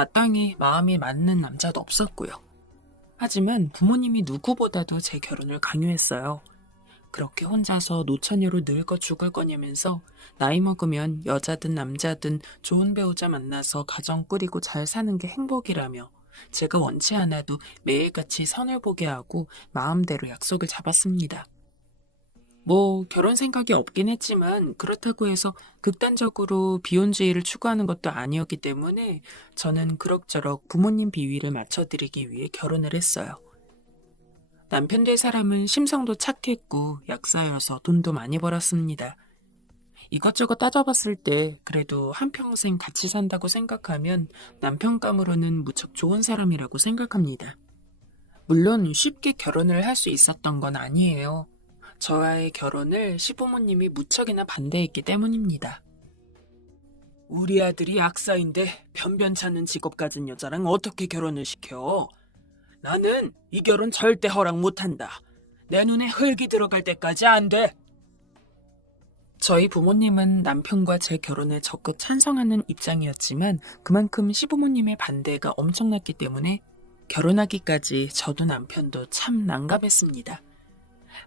마땅히 마음이 맞는 남자도 없었고요. 하지만 부모님이 누구보다도 제 결혼을 강요했어요. 그렇게 혼자서 노처녀로 늙어 죽을 거냐면서 나이 먹으면 여자든 남자든 좋은 배우자 만나서 가정 꾸리고 잘 사는 게 행복이라며 제가 원치 않아도 매일같이 선을 보게 하고 마음대로 약속을 잡았습니다. 뭐 결혼 생각이 없긴 했지만 그렇다고 해서 극단적으로 비혼주의를 추구하는 것도 아니었기 때문에 저는 그럭저럭 부모님 비위를 맞춰드리기 위해 결혼을 했어요. 남편 될 사람은 심성도 착했고 약사여서 돈도 많이 벌었습니다. 이것저것 따져봤을 때 그래도 한평생 같이 산다고 생각하면 남편감으로는 무척 좋은 사람이라고 생각합니다. 물론 쉽게 결혼을 할 수 있었던 건 아니에요. 저와의 결혼을 시부모님이 무척이나 반대했기 때문입니다. 우리 아들이 약사인데 변변찮은 직업 가진 여자랑 어떻게 결혼을 시켜? 나는 이 결혼 절대 허락 못한다. 내 눈에 흙이 들어갈 때까지 안 돼. 저희 부모님은 남편과 제 결혼에 적극 찬성하는 입장이었지만 그만큼 시부모님의 반대가 엄청났기 때문에 결혼하기까지 저도 남편도 참 난감했습니다.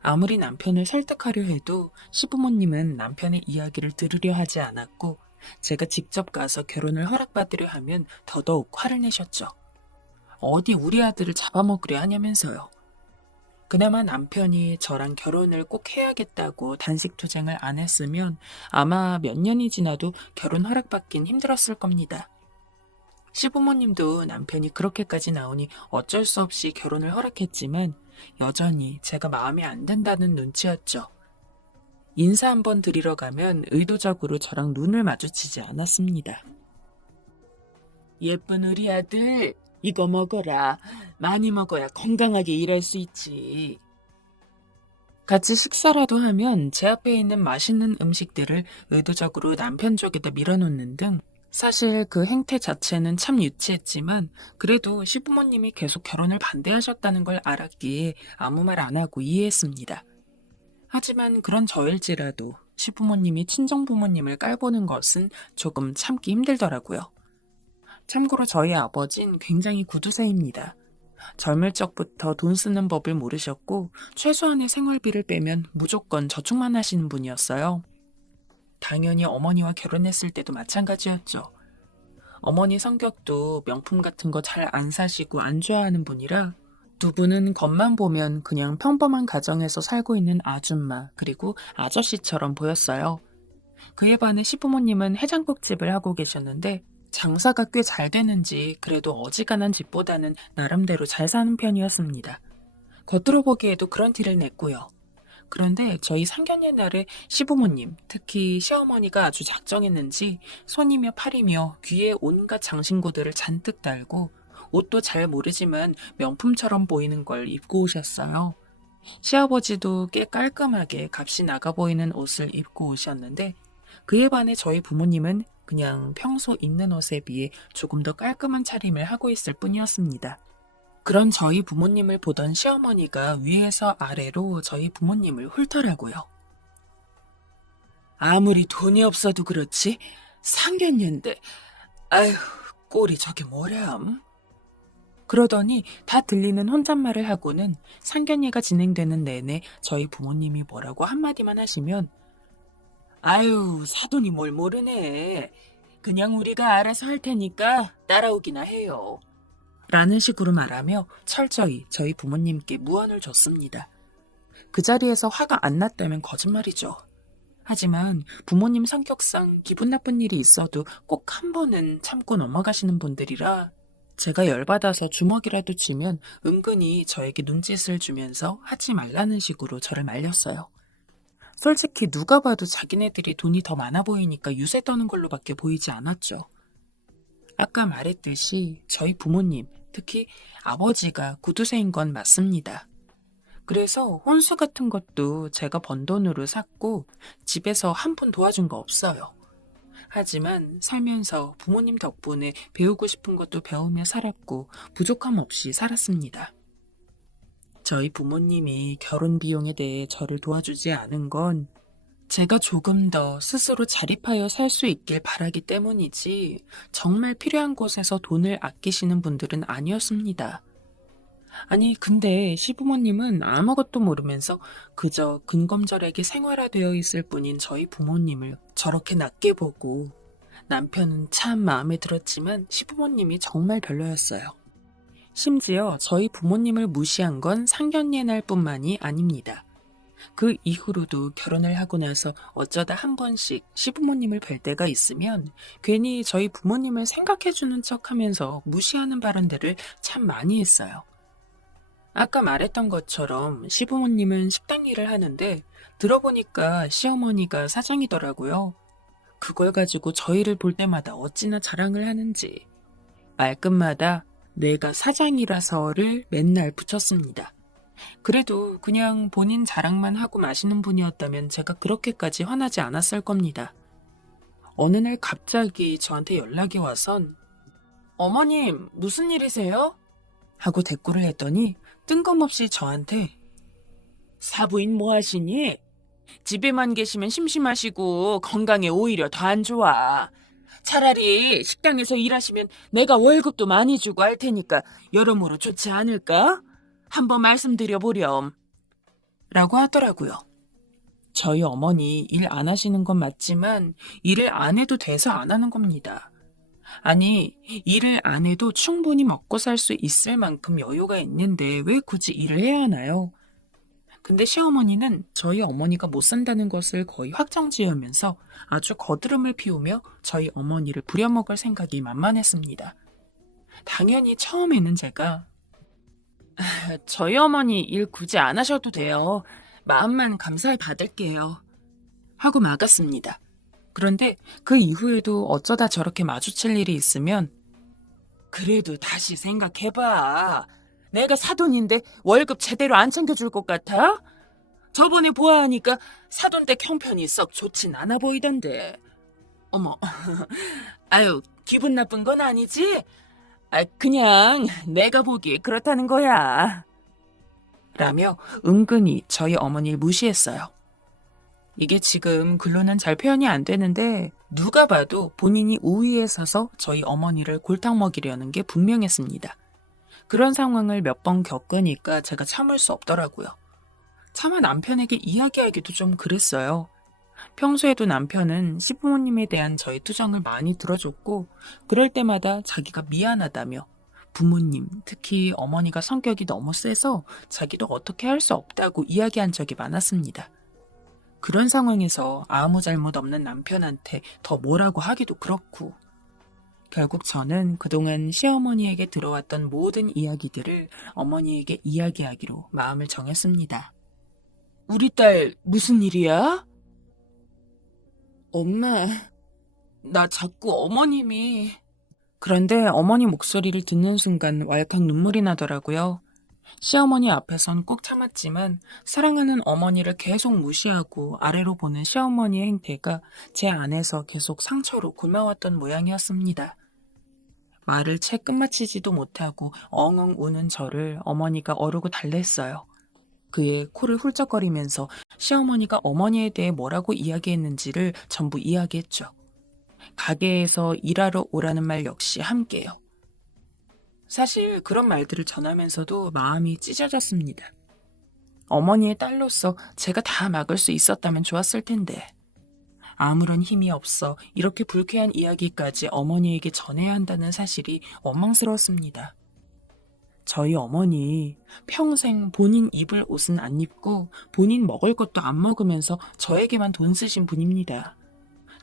아무리 남편을 설득하려 해도 시부모님은 남편의 이야기를 들으려 하지 않았고 제가 직접 가서 결혼을 허락받으려 하면 더더욱 화를 내셨죠. 어디 우리 아들을 잡아먹으려 하냐면서요. 그나마 남편이 저랑 결혼을 꼭 해야겠다고 단식 투쟁을 안 했으면 아마 몇 년이 지나도 결혼 허락받긴 힘들었을 겁니다. 시부모님도 남편이 그렇게까지 나오니 어쩔 수 없이 결혼을 허락했지만 여전히 제가 마음에 안 든다는 눈치였죠. 인사 한번 드리러 가면 의도적으로 저랑 눈을 마주치지 않았습니다. 예쁜 우리 아들, 이거 먹어라. 많이 먹어야 건강하게 일할 수 있지. 같이 식사라도 하면 제 앞에 있는 맛있는 음식들을 의도적으로 남편 쪽에다 밀어놓는 등 사실 그 행태 자체는 참 유치했지만 그래도 시부모님이 계속 결혼을 반대하셨다는 걸 알았기에 아무 말 안 하고 이해했습니다. 하지만 그런 저일지라도 시부모님이 친정부모님을 깔보는 것은 조금 참기 힘들더라고요. 참고로 저희 아버진 굉장히 구두쇠입니다. 젊을 적부터 돈 쓰는 법을 모르셨고 최소한의 생활비를 빼면 무조건 저축만 하시는 분이었어요. 당연히 어머니와 결혼했을 때도 마찬가지였죠. 어머니 성격도 명품 같은 거 잘 안 사시고 안 좋아하는 분이라 두 분은 겉만 보면 그냥 평범한 가정에서 살고 있는 아줌마 그리고 아저씨처럼 보였어요. 그에 반해 시부모님은 해장국집을 하고 계셨는데 장사가 꽤 잘 되는지 그래도 어지간한 집보다는 나름대로 잘 사는 편이었습니다. 겉으로 보기에도 그런 티를 냈고요. 그런데 저희 상견례 날에 시부모님, 특히 시어머니가 아주 작정했는지 손이며 팔이며 귀에 온갖 장신구들을 잔뜩 달고 옷도 잘 모르지만 명품처럼 보이는 걸 입고 오셨어요. 시아버지도 꽤 깔끔하게 값이 나가 보이는 옷을 입고 오셨는데 그에 반해 저희 부모님은 그냥 평소 입는 옷에 비해 조금 더 깔끔한 차림을 하고 있을 뿐이었습니다. 그런 저희 부모님을 보던 시어머니가 위에서 아래로 저희 부모님을 훑더라고요. 아무리 돈이 없어도 그렇지 상견례인데 아휴 꼴이 저게 뭐람? 그러더니 다 들리는 혼잣말을 하고는 상견례가 진행되는 내내 저희 부모님이 뭐라고 한마디만 하시면 아유 사돈이 뭘 모르네. 그냥 우리가 알아서 할 테니까 따라오기나 해요. 라는 식으로 말하며 철저히 저희 부모님께 무언을 줬습니다. 그 자리에서 화가 안 났다면 거짓말이죠. 하지만 부모님 성격상 기분 나쁜 일이 있어도 꼭 한 번은 참고 넘어가시는 분들이라 제가 열받아서 주먹이라도 쥐면 은근히 저에게 눈짓을 주면서 하지 말라는 식으로 저를 말렸어요. 솔직히 누가 봐도 자기네들이 돈이 더 많아 보이니까 유세 떠는 걸로밖에 보이지 않았죠. 아까 말했듯이 저희 부모님, 특히 아버지가 구두쇠인 건 맞습니다. 그래서 혼수 같은 것도 제가 번 돈으로 샀고 집에서 한 푼 도와준 거 없어요. 하지만 살면서 부모님 덕분에 배우고 싶은 것도 배우며 살았고 부족함 없이 살았습니다. 저희 부모님이 결혼 비용에 대해 저를 도와주지 않은 건 제가 조금 더 스스로 자립하여 살 수 있길 바라기 때문이지 정말 필요한 곳에서 돈을 아끼시는 분들은 아니었습니다. 아니, 근데 시부모님은 아무것도 모르면서 그저 근검절하게 생활화되어 있을 뿐인 저희 부모님을 저렇게 낮게 보고 남편은 참 마음에 들었지만 시부모님이 정말 별로였어요. 심지어 저희 부모님을 무시한 건 상견례 날뿐만이 아닙니다. 그 이후로도 결혼을 하고 나서 어쩌다 한 번씩 시부모님을 뵐 때가 있으면 괜히 저희 부모님을 생각해주는 척 하면서 무시하는 발언들을 참 많이 했어요. 아까 말했던 것처럼 시부모님은 식당 일을 하는데 들어보니까 시어머니가 사장이더라고요. 그걸 가지고 저희를 볼 때마다 어찌나 자랑을 하는지 말끝마다 내가 사장이라서를 맨날 붙였습니다. 그래도 그냥 본인 자랑만 하고 마시는 분이었다면 제가 그렇게까지 화나지 않았을 겁니다. 어느 날 갑자기 저한테 연락이 와선 어머님 무슨 일이세요? 하고 대꾸를 했더니 뜬금없이 저한테 사부인 뭐 하시니? 집에만 계시면 심심하시고 건강에 오히려 더 안 좋아. 차라리 식당에서 일하시면 내가 월급도 많이 주고 할 테니까 여러모로 좋지 않을까? 한번 말씀드려보렴. 라고 하더라고요. 저희 어머니 일 안 하시는 건 맞지만 일을 안 해도 돼서 안 하는 겁니다. 아니, 일을 안 해도 충분히 먹고 살 수 있을 만큼 여유가 있는데 왜 굳이 일을 해야 하나요? 근데 시어머니는 저희 어머니가 못 산다는 것을 거의 확정지으면서 아주 거드름을 피우며 저희 어머니를 부려먹을 생각이 만만했습니다. 당연히 처음에는 제가 저희 어머니 일 굳이 안 하셔도 돼요. 마음만 감사히 받을게요. 하고 막았습니다. 그런데 그 이후에도 어쩌다 저렇게 마주칠 일이 있으면 그래도 다시 생각해봐. 내가 사돈인데 월급 제대로 안 챙겨줄 것 같아? 저번에 보아하니까 사돈 댁 형편이 썩 좋진 않아 보이던데. 어머, 아유, 기분 나쁜 건 아니지? 그냥 내가 보기에 그렇다는 거야. 라며 은근히 저희 어머니를 무시했어요. 이게 지금 글로는 잘 표현이 안 되는데 누가 봐도 본인이 우위에 서서 저희 어머니를 골탕 먹이려는 게 분명했습니다. 그런 상황을 몇 번 겪으니까 제가 참을 수 없더라고요. 차마 남편에게 이야기하기도 좀 그랬어요. 평소에도 남편은 시부모님에 대한 저의 투정을 많이 들어줬고 그럴 때마다 자기가 미안하다며 부모님, 특히 어머니가 성격이 너무 세서 자기도 어떻게 할 수 없다고 이야기한 적이 많았습니다. 그런 상황에서 아무 잘못 없는 남편한테 더 뭐라고 하기도 그렇고 결국 저는 그동안 시어머니에게 들어왔던 모든 이야기들을 어머니에게 이야기하기로 마음을 정했습니다. 우리 딸 무슨 일이야? 엄마, 나 자꾸 어머님이... 그런데 어머니 목소리를 듣는 순간 왈칵 눈물이 나더라고요. 시어머니 앞에선 꼭 참았지만 사랑하는 어머니를 계속 무시하고 아래로 보는 시어머니의 행태가 제 안에서 계속 상처로 굶어왔던 모양이었습니다. 말을 채 끝마치지도 못하고 엉엉 우는 저를 어머니가 어르고 달랬어요. 그의 코를 훌쩍거리면서 시어머니가 어머니에 대해 뭐라고 이야기했는지를 전부 이야기했죠. 가게에서 일하러 오라는 말 역시 함께요. 사실 그런 말들을 전하면서도 마음이 찢어졌습니다. 어머니의 딸로서 제가 다 막을 수 있었다면 좋았을 텐데 아무런 힘이 없어 이렇게 불쾌한 이야기까지 어머니에게 전해야 한다는 사실이 원망스러웠습니다. 저희 어머니 평생 본인 입을 옷은 안 입고 본인 먹을 것도 안 먹으면서 저에게만 돈 쓰신 분입니다.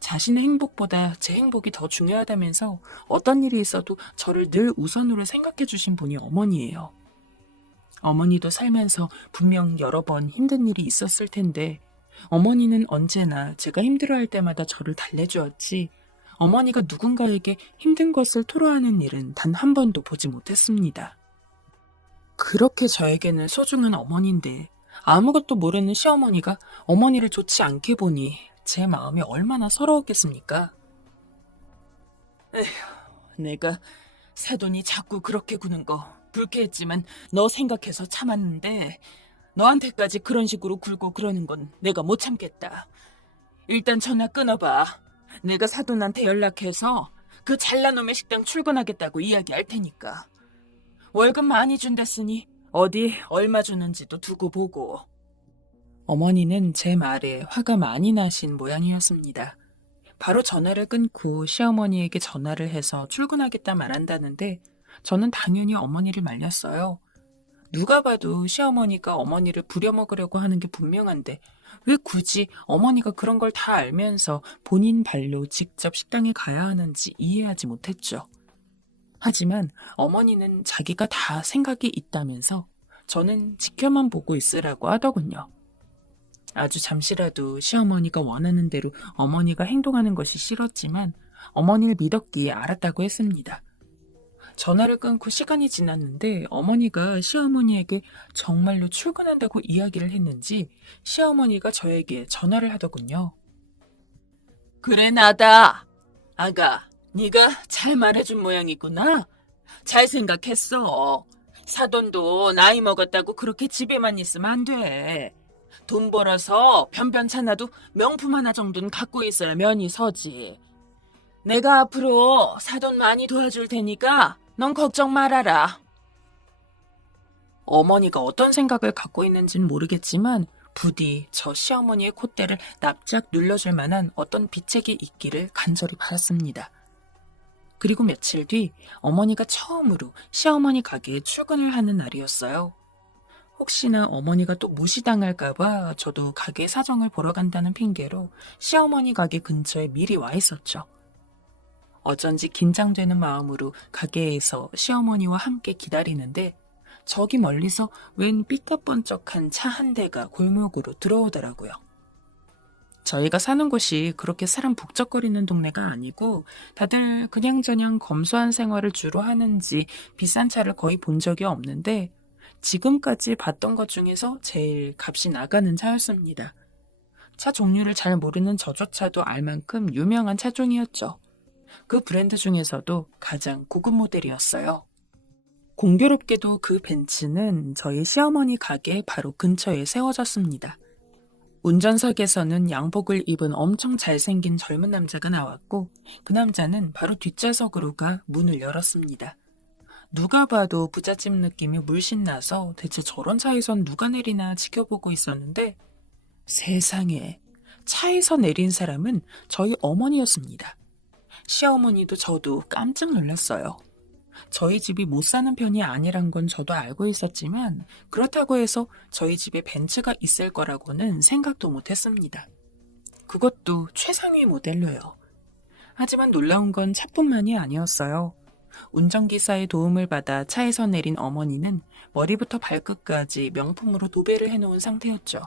자신의 행복보다 제 행복이 더 중요하다면서 어떤 일이 있어도 저를 늘 우선으로 생각해 주신 분이 어머니예요. 어머니도 살면서 분명 여러 번 힘든 일이 있었을 텐데 어머니는 언제나 제가 힘들어할 때마다 저를 달래주었지 어머니가 누군가에게 힘든 것을 토로하는 일은 단 한 번도 보지 못했습니다. 그렇게 저에게는 소중한 어머니인데 아무것도 모르는 시어머니가 어머니를 좋지 않게 보니 제 마음이 얼마나 서러웠겠습니까? 에휴, 내가 사돈이 자꾸 그렇게 구는 거 불쾌했지만 너 생각해서 참았는데 너한테까지 그런 식으로 굴고 그러는 건 내가 못 참겠다. 일단 전화 끊어봐. 내가 사돈한테 연락해서 그 잘난 놈의 식당 출근하겠다고 이야기할 테니까. 월급 많이 준댔으니 어디 얼마 주는지도 두고 보고. 어머니는 제 말에 화가 많이 나신 모양이었습니다. 바로 전화를 끊고 시어머니에게 전화를 해서 출근하겠다 말한다는데 저는 당연히 어머니를 말렸어요. 누가 봐도 시어머니가 어머니를 부려먹으려고 하는 게 분명한데 왜 굳이 어머니가 그런 걸 다 알면서 본인 발로 직접 식당에 가야 하는지 이해하지 못했죠. 하지만 어머니는 자기가 다 생각이 있다면서 저는 지켜만 보고 있으라고 하더군요. 아주 잠시라도 시어머니가 원하는 대로 어머니가 행동하는 것이 싫었지만 어머니를 믿었기에 알았다고 했습니다. 전화를 끊고 시간이 지났는데 어머니가 시어머니에게 정말로 출근한다고 이야기를 했는지 시어머니가 저에게 전화를 하더군요. 그래, 나다. 아가, 네가 잘 말해준 모양이구나. 잘 생각했어. 사돈도 나이 먹었다고 그렇게 집에만 있으면 안 돼. 돈 벌어서 변변찮아도 명품 하나 정도는 갖고 있어야 면이 서지. 내가 앞으로 사돈 많이 도와줄 테니까 넌 걱정 말아라. 어머니가 어떤 생각을 갖고 있는지는 모르겠지만 부디 저 시어머니의 콧대를 납작 눌러줄 만한 어떤 비책이 있기를 간절히 바랐습니다. 그리고 며칠 뒤 어머니가 처음으로 시어머니 가게에 출근을 하는 날이었어요. 혹시나 어머니가 또 무시당할까봐 저도 가게 사정을 보러 간다는 핑계로 시어머니 가게 근처에 미리 와 있었죠. 어쩐지 긴장되는 마음으로 가게에서 시어머니와 함께 기다리는데 저기 멀리서 웬 삐까뻔쩍한 차 한 대가 골목으로 들어오더라고요. 저희가 사는 곳이 그렇게 사람 북적거리는 동네가 아니고 다들 그냥저냥 검소한 생활을 주로 하는지 비싼 차를 거의 본 적이 없는데 지금까지 봤던 것 중에서 제일 값이 나가는 차였습니다. 차 종류를 잘 모르는 저조차도 알 만큼 유명한 차종이었죠. 그 브랜드 중에서도 가장 고급 모델이었어요. 공교롭게도 그 벤츠는 저희 시어머니 가게 바로 근처에 세워졌습니다. 운전석에서는 양복을 입은 엄청 잘생긴 젊은 남자가 나왔고 그 남자는 바로 뒷좌석으로 가 문을 열었습니다. 누가 봐도 부잣집 느낌이 물씬 나서 대체 저런 차에선 누가 내리나 지켜보고 있었는데 세상에 차에서 내린 사람은 저희 어머니였습니다. 시어머니도 저도 깜짝 놀랐어요. 저희 집이 못 사는 편이 아니란 건 저도 알고 있었지만 그렇다고 해서 저희 집에 벤츠가 있을 거라고는 생각도 못했습니다. 그것도 최상위 모델로요. 하지만 놀라운 건 차뿐만이 아니었어요. 운전기사의 도움을 받아 차에서 내린 어머니는 머리부터 발끝까지 명품으로 도배를 해놓은 상태였죠.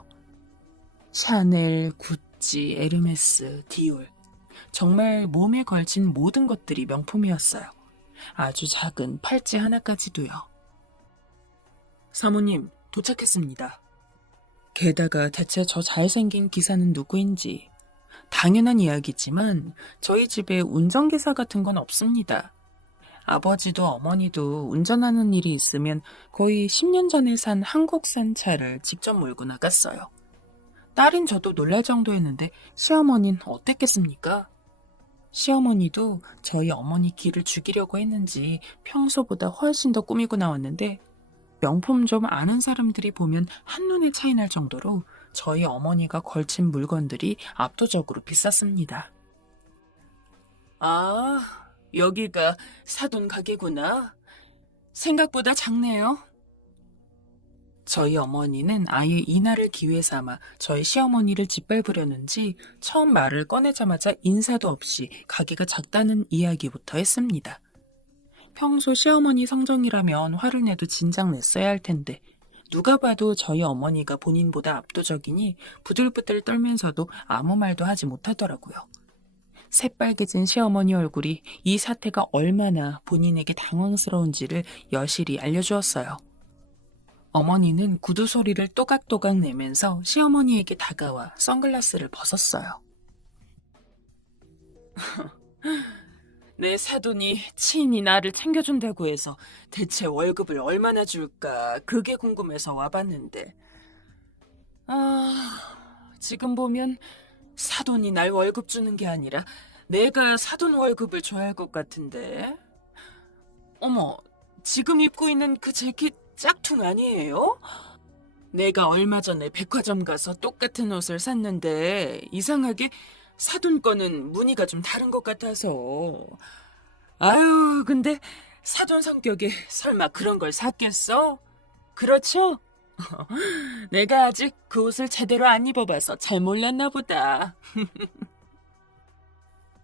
샤넬, 구찌, 에르메스, 디올. 정말 몸에 걸친 모든 것들이 명품이었어요. 아주 작은 팔찌 하나까지도요. 사모님, 도착했습니다. 게다가 대체 저 잘생긴 기사는 누구인지. 당연한 이야기지만 저희 집에 운전기사 같은 건 없습니다. 아버지도 어머니도 운전하는 일이 있으면 거의 10년 전에 산 한국산 차를 직접 몰고 나갔어요. 딸인 저도 놀랄 정도였는데 시어머니는 어땠겠습니까? 시어머니도 저희 어머니 기를 죽이려고 했는지 평소보다 훨씬 더 꾸미고 나왔는데 명품 좀 아는 사람들이 보면 한눈에 차이 날 정도로 저희 어머니가 걸친 물건들이 압도적으로 비쌌습니다. 아, 여기가 사돈 가게구나. 생각보다 작네요. 저희 어머니는 아예 이날을 기회 삼아 저희 시어머니를 짓밟으려는지 처음 말을 꺼내자마자 인사도 없이 가게가 작다는 이야기부터 했습니다. 평소 시어머니 성정이라면 화를 내도 진작 냈어야 할 텐데 누가 봐도 저희 어머니가 본인보다 압도적이니 부들부들 떨면서도 아무 말도 하지 못하더라고요. 새빨개진 시어머니 얼굴이 이 사태가 얼마나 본인에게 당황스러운지를 여실히 알려주었어요. 어머니는 구두 소리를 또각또각 내면서 시어머니에게 다가와 선글라스를 벗었어요. 내 사돈이 친히 나를 챙겨준다고 해서 대체 월급을 얼마나 줄까 그게 궁금해서 와봤는데 지금 보면 사돈이 날 월급 주는 게 아니라 내가 사돈 월급을 줘야 할 것 같은데. 어머, 지금 입고 있는 그 재킷 짝퉁 아니에요? 내가 얼마 전에 백화점 가서 똑같은 옷을 샀는데 이상하게 사돈 거는 무늬가 좀 다른 것 같아서. 아유, 근데 사돈 성격에 설마 그런 걸 샀겠어? 그렇죠? 내가 아직 그 옷을 제대로 안 입어봐서 잘 몰랐나 보다.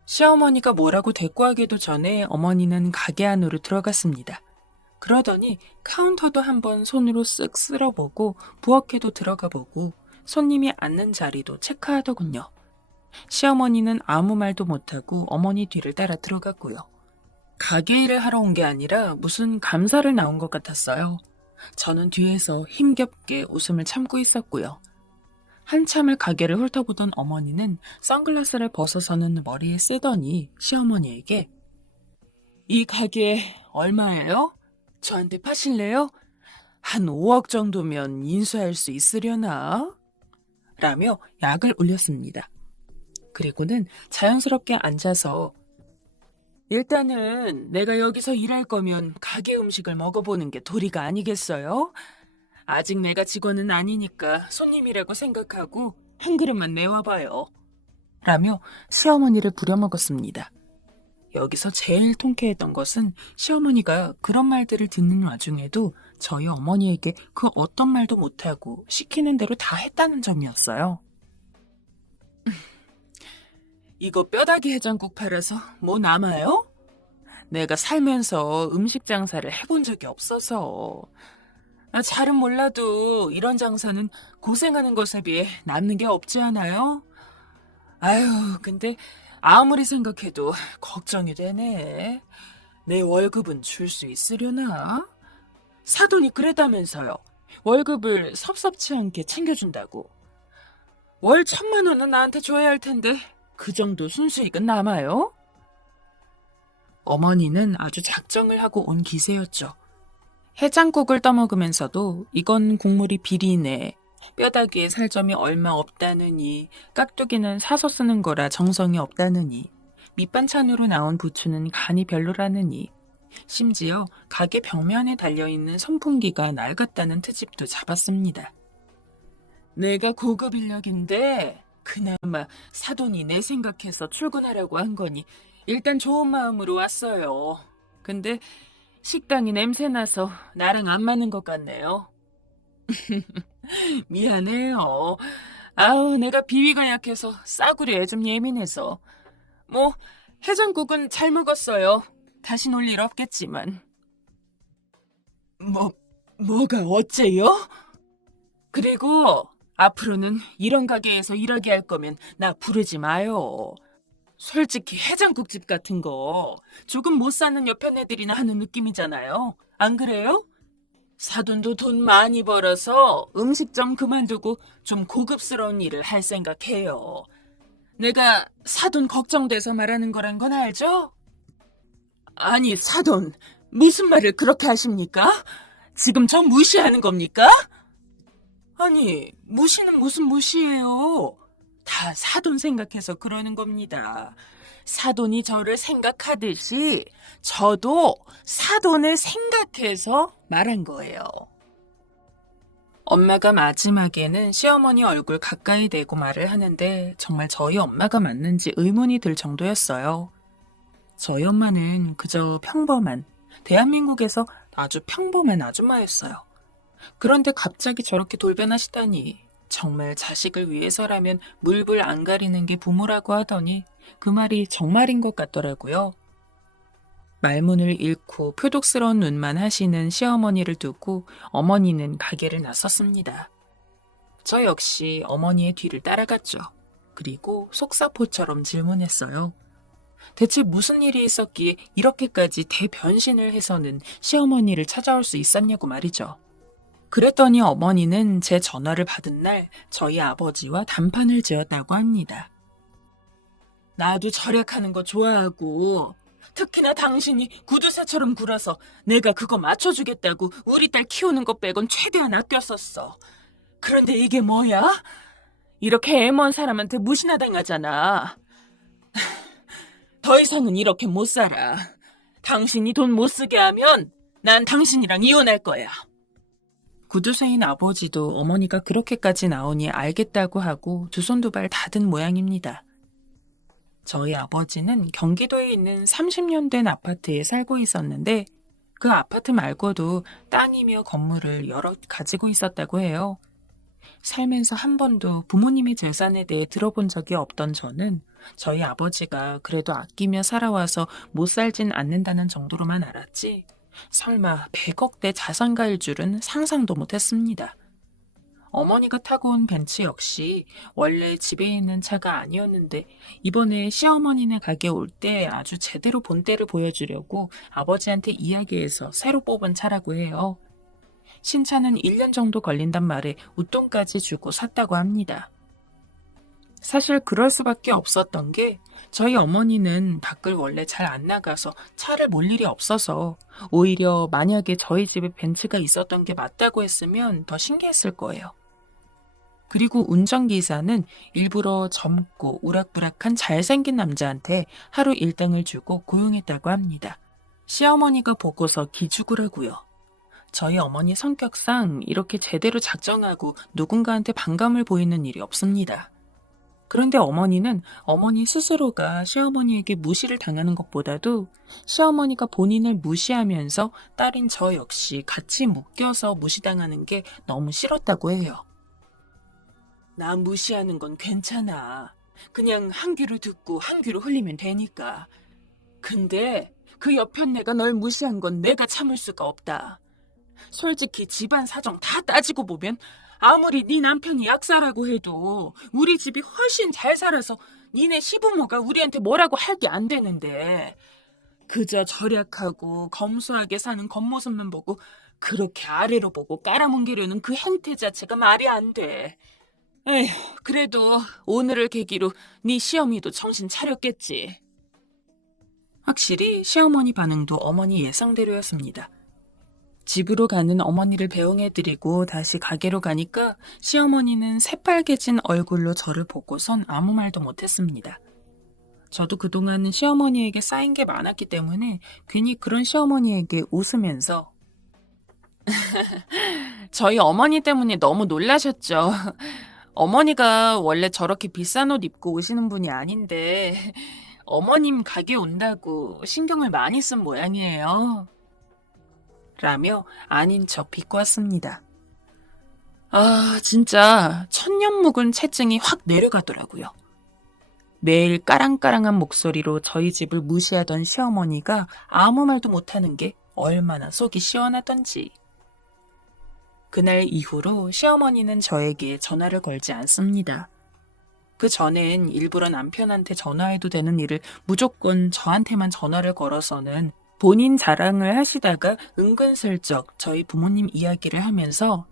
시어머니가 뭐라고 대꾸하기도 전에 어머니는 가게 안으로 들어갔습니다. 그러더니 카운터도 한번 손으로 쓱 쓸어보고 부엌에도 들어가보고 손님이 앉는 자리도 체크하더군요. 시어머니는 아무 말도 못하고 어머니 뒤를 따라 들어갔고요. 가게 일을 하러 온 게 아니라 무슨 감사를 나온 것 같았어요. 저는 뒤에서 힘겹게 웃음을 참고 있었고요. 한참을 가게를 훑어보던 어머니는 선글라스를 벗어서는 머리에 쓰더니 시어머니에게 이 가게 얼마예요? 저한테 파실래요? 한 5억 정도면 인수할 수 있으려나? 라며 약을 올렸습니다. 그리고는 자연스럽게 앉아서 일단은 내가 여기서 일할 거면 가게 음식을 먹어보는 게 도리가 아니겠어요? 아직 내가 직원은 아니니까 손님이라고 생각하고 한 그릇만 내와봐요. 라며 시어머니를 부려먹었습니다. 여기서 제일 통쾌했던 것은 시어머니가 그런 말들을 듣는 와중에도 저희 어머니에게 그 어떤 말도 못하고 시키는 대로 다 했다는 점이었어요. 이거 뼈다귀 해장국 팔아서 뭐 남아요? 내가 살면서 음식 장사를 해본 적이 없어서. 잘은 몰라도 이런 장사는 고생하는 것에 비해 남는 게 없지 않아요? 아유, 근데 아무리 생각해도 걱정이 되네. 내 월급은 줄 수 있으려나? 사돈이 그랬다면서요. 월급을 섭섭치 않게 챙겨준다고. 월 1,000만 원은 나한테 줘야 할 텐데 그 정도 순수익은 남아요? 어머니는 아주 작정을 하고 온 기세였죠. 해장국을 떠먹으면서도 이건 국물이 비리네, 뼈다귀에 살점이 얼마 없다느니, 깍두기는 사서 쓰는 거라 정성이 없다느니, 밑반찬으로 나온 부추는 간이 별로라느니, 심지어 가게 벽면에 달려있는 선풍기가 낡았다는 트집도 잡았습니다. 내가 고급 인력인데 그나마 사돈이 내 생각해서 출근하라고 한 거니 일단 좋은 마음으로 왔어요. 근데 식당이 냄새나서 나랑 안 맞는 것 같네요. 미안해요. 아우, 내가 비위가 약해서 싸구려에 좀 예민해서. 뭐 해장국은 잘 먹었어요. 다시 놀 일 없겠지만. 뭐가 어째요? 그리고 앞으로는 이런 가게에서 일하게 할 거면 나 부르지 마요. 솔직히 해장국집 같은 거 조금 못 사는 옆에 애들이나 하는 느낌이잖아요. 안 그래요? 사돈도 돈 많이 벌어서 음식점 그만두고 좀 고급스러운 일을 할 생각해요. 내가 사돈 걱정돼서 말하는 거란 건 알죠? 아니, 사돈, 무슨 말을 그렇게 하십니까? 지금 저 무시하는 겁니까? 아니, 무시는 무슨 무시예요? 다 사돈 생각해서 그러는 겁니다. 사돈이 저를 생각하듯이 저도 사돈을 생각해서 말한 거예요. 엄마가 마지막에는 시어머니 얼굴 가까이 대고 말을 하는데 정말 저희 엄마가 맞는지 의문이 들 정도였어요. 저희 엄마는 그저 평범한, 대한민국에서 아주 평범한 아줌마였어요. 그런데 갑자기 저렇게 돌변하시다니 정말 자식을 위해서라면 물불 안 가리는 게 부모라고 하더니 그 말이 정말인 것 같더라고요. 말문을 잃고 표독스러운 눈만 하시는 시어머니를 두고 어머니는 가게를 나섰습니다. 저 역시 어머니의 뒤를 따라갔죠. 그리고 속사포처럼 질문했어요. 대체 무슨 일이 있었기에 이렇게까지 대변신을 해서는 시어머니를 찾아올 수 있었냐고 말이죠. 그랬더니 어머니는 제 전화를 받은 날 저희 아버지와 단판을 지었다고 합니다. 나도 절약하는 거 좋아하고 특히나 당신이 구두쇠처럼 굴어서 내가 그거 맞춰주겠다고 우리 딸 키우는 거 빼곤 최대한 아꼈었어. 그런데 이게 뭐야? 이렇게 애먼 사람한테 무시나 당하잖아. 더 이상은 이렇게 못 살아. 당신이 돈 못 쓰게 하면 난 당신이랑 이혼할 거야. 구두쇠인 아버지도 어머니가 그렇게까지 나오니 알겠다고 하고 두 손 두 발 다 든 모양입니다. 저희 아버지는 경기도에 있는 30년 된 아파트에 살고 있었는데 그 아파트 말고도 땅이며 건물을 여러 가지고 있었다고 해요. 살면서 한 번도 부모님의 재산에 대해 들어본 적이 없던 저는 저희 아버지가 그래도 아끼며 살아와서 못 살진 않는다는 정도로만 알았지 설마 100억대 자산가일 줄은 상상도 못했습니다. 어머니가 타고 온 벤츠 역시 원래 집에 있는 차가 아니었는데 이번에 시어머니네 가게 올 때 아주 제대로 본때를 보여주려고 아버지한테 이야기해서 새로 뽑은 차라고 해요. 신차는 1년 정도 걸린단 말에 웃돈까지 주고 샀다고 합니다. 사실 그럴 수밖에 없었던 게 저희 어머니는 밖을 원래 잘 안 나가서 차를 몰 일이 없어서 오히려 만약에 저희 집에 벤츠가 있었던 게 맞다고 했으면 더 신기했을 거예요. 그리고 운전기사는 일부러 젊고 우락부락한 잘생긴 남자한테 하루 일당을 주고 고용했다고 합니다. 시어머니가 보고서 기죽으라고요. 저희 어머니 성격상 이렇게 제대로 작정하고 누군가한테 반감을 보이는 일이 없습니다. 그런데 어머니는 어머니 스스로가 시어머니에게 무시를 당하는 것보다도 시어머니가 본인을 무시하면서 딸인 저 역시 같이 묶여서 무시당하는 게 너무 싫었다고 해요. 나 무시하는 건 괜찮아. 그냥 한 귀로 듣고 한 귀로 흘리면 되니까. 근데 그 여편네가 널 무시한 건 내가 참을 수가 없다. 솔직히 집안 사정 다 따지고 보면 아무리 네 남편이 약사라고 해도 우리 집이 훨씬 잘 살아서 니네 시부모가 우리한테 뭐라고 할 게 안 되는데 그저 절약하고 검소하게 사는 겉모습만 보고 그렇게 아래로 보고 깔아뭉개려는 그 행태 자체가 말이 안 돼. 에휴, 그래도 오늘을 계기로 네 시어미도 정신 차렸겠지. 확실히 시어머니 반응도 어머니 예상대로였습니다. 집으로 가는 어머니를 배웅해드리고 다시 가게로 가니까 시어머니는 새빨개진 얼굴로 저를 보고선 아무 말도 못했습니다. 저도 그동안 시어머니에게 쌓인 게 많았기 때문에 괜히 그런 시어머니에게 웃으면서 저희 어머니 때문에 너무 놀라셨죠. 어머니가 원래 저렇게 비싼 옷 입고 오시는 분이 아닌데 어머님 가게 온다고 신경을 많이 쓴 모양이에요. 라며 아닌 척 비꼬았습니다. 아, 진짜 천년 묵은 체증이 확 내려가더라고요. 매일 까랑까랑한 목소리로 저희 집을 무시하던 시어머니가 아무 말도 못하는 게 얼마나 속이 시원하던지. 그날 이후로 시어머니는 저에게 전화를 걸지 않습니다. 그 전엔 일부러 남편한테 전화해도 되는 일을 무조건 저한테만 전화를 걸어서는 본인 자랑을 하시다가 은근슬쩍 저희 부모님 이야기를 하면서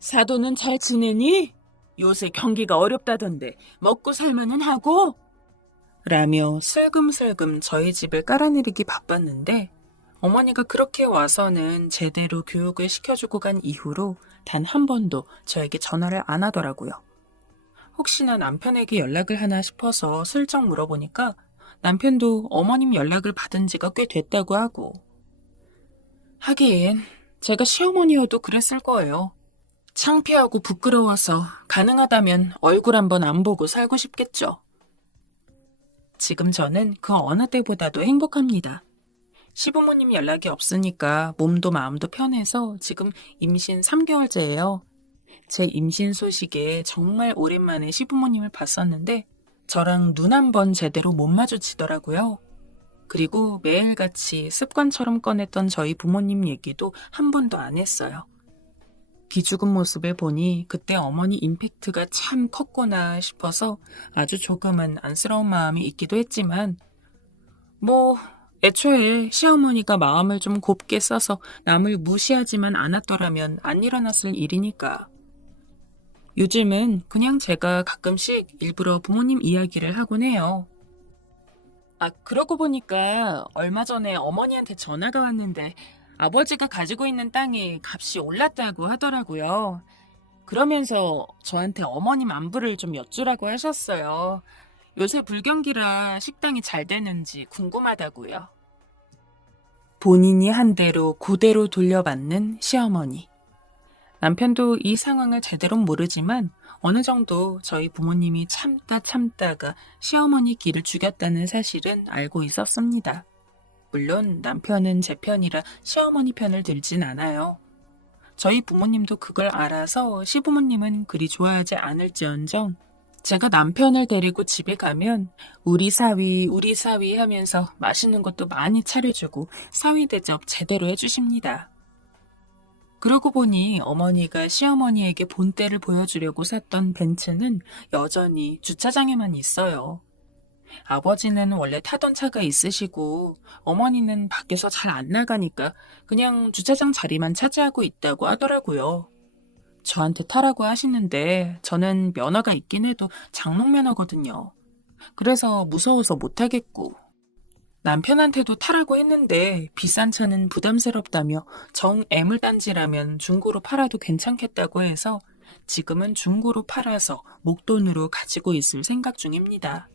사돈은 잘 지내니? 요새 경기가 어렵다던데 먹고 살만은 하고? 라며 슬금슬금 저희 집을 깔아내리기 바빴는데 어머니가 그렇게 와서는 제대로 교육을 시켜주고 간 이후로 단 한 번도 저에게 전화를 안 하더라고요. 혹시나 남편에게 연락을 하나 싶어서 슬쩍 물어보니까 남편도 어머님 연락을 받은 지가 꽤 됐다고 하고. 하긴 제가 시어머니여도 그랬을 거예요. 창피하고 부끄러워서 가능하다면 얼굴 한번 안 보고 살고 싶겠죠. 지금 저는 그 어느 때보다도 행복합니다. 시부모님 연락이 없으니까 몸도 마음도 편해서 지금 임신 3개월째예요. 제 임신 소식에 정말 오랜만에 시부모님을 봤었는데 저랑 눈 한 번 제대로 못 마주치더라고요. 그리고 매일같이 습관처럼 꺼냈던 저희 부모님 얘기도 한 번도 안 했어요. 기죽은 모습을 보니 그때 어머니 임팩트가 참 컸구나 싶어서 아주 조금은 안쓰러운 마음이 있기도 했지만 애초에 시어머니가 마음을 좀 곱게 써서 남을 무시하지만 않았더라면 안 일어났을 일이니까. 요즘은 그냥 제가 가끔씩 일부러 부모님 이야기를 하곤 해요. 아, 그러고 보니까 얼마 전에 어머니한테 전화가 왔는데 아버지가 가지고 있는 땅이 값이 올랐다고 하더라고요. 그러면서 저한테 어머님 안부를 좀 여쭈라고 하셨어요. 요새 불경기라 식당이 잘 되는지 궁금하다고요. 본인이 한 대로 그대로 돌려받는 시어머니. 남편도 이 상황을 제대로 모르지만 어느 정도 저희 부모님이 참다가 시어머니 길을 죽였다는 사실은 알고 있었습니다. 물론 남편은 제 편이라 시어머니 편을 들진 않아요. 저희 부모님도 그걸 알아서 시부모님은 그리 좋아하지 않을지언정 제가 남편을 데리고 집에 가면 우리 사위 하면서 맛있는 것도 많이 차려주고 사위 대접 제대로 해주십니다. 그러고 보니 어머니가 시어머니에게 본때를 보여주려고 샀던 벤츠는 여전히 주차장에만 있어요. 아버지는 원래 타던 차가 있으시고 어머니는 밖에서 잘 안 나가니까 그냥 주차장 자리만 차지하고 있다고 하더라고요. 저한테 타라고 하시는데 저는 면허가 있긴 해도 장롱 면허거든요. 그래서 무서워서 못 타겠고 남편한테도 타라고 했는데 비싼 차는 부담스럽다며 정 애물단지라면 중고로 팔아도 괜찮겠다고 해서 지금은 중고로 팔아서 목돈으로 가지고 있을 생각 중입니다.